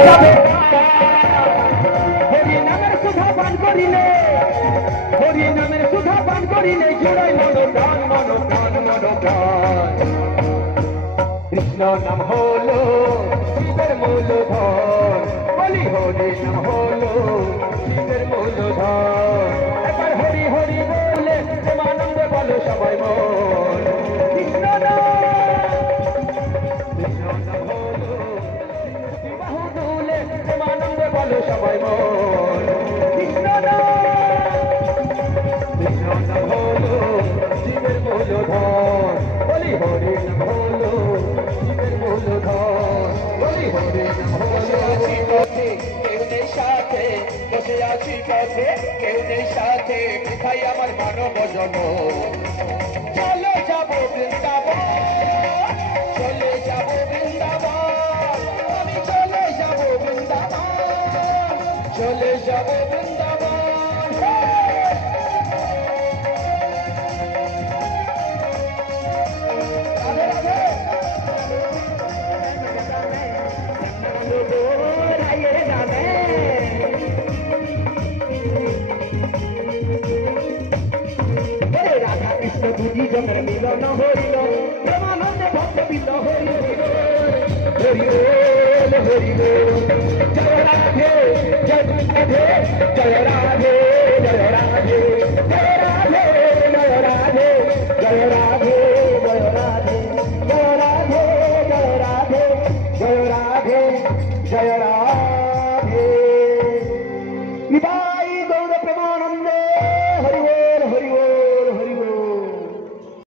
যাবে হরি নামের সুধা পান করিলে হরি নামের সুধা পান করিলে জোড়াই মন প্রাণ মন প্রাণ মন প্রাণ কৃষ্ণ নাম হলো শিবের মূলধন বলি হরি নাম হলো শিবের মূলধন একবার হরি হরি বললে প্রেমানন্দে বলো সবাই মন কৃষ্ণ নাম হলো বাহু দুলে প্রেমানন্দে বলো সবাই মন কৃষ্ণ নাম হলো শিবের মূলধন বলি হরি নাম হলো শিবের মূলধন বলি হরি নাম হলো কেউ নেই সাথে বসে আছি পথে কেউ নেই সাথে কোথায় আমার মানব জন চলে যাবো বৃন্দাবন চলে যাবো বৃন্দাবন আমি চলে যাবো বৃন্দাবন চলে যাবো বৃন্দাবন বুঝি যখন মিলন হইল প্রেমানন্দে ভক্তবিত হইল হরি হরি জয় রাধে জয় রাধে জয় রাধে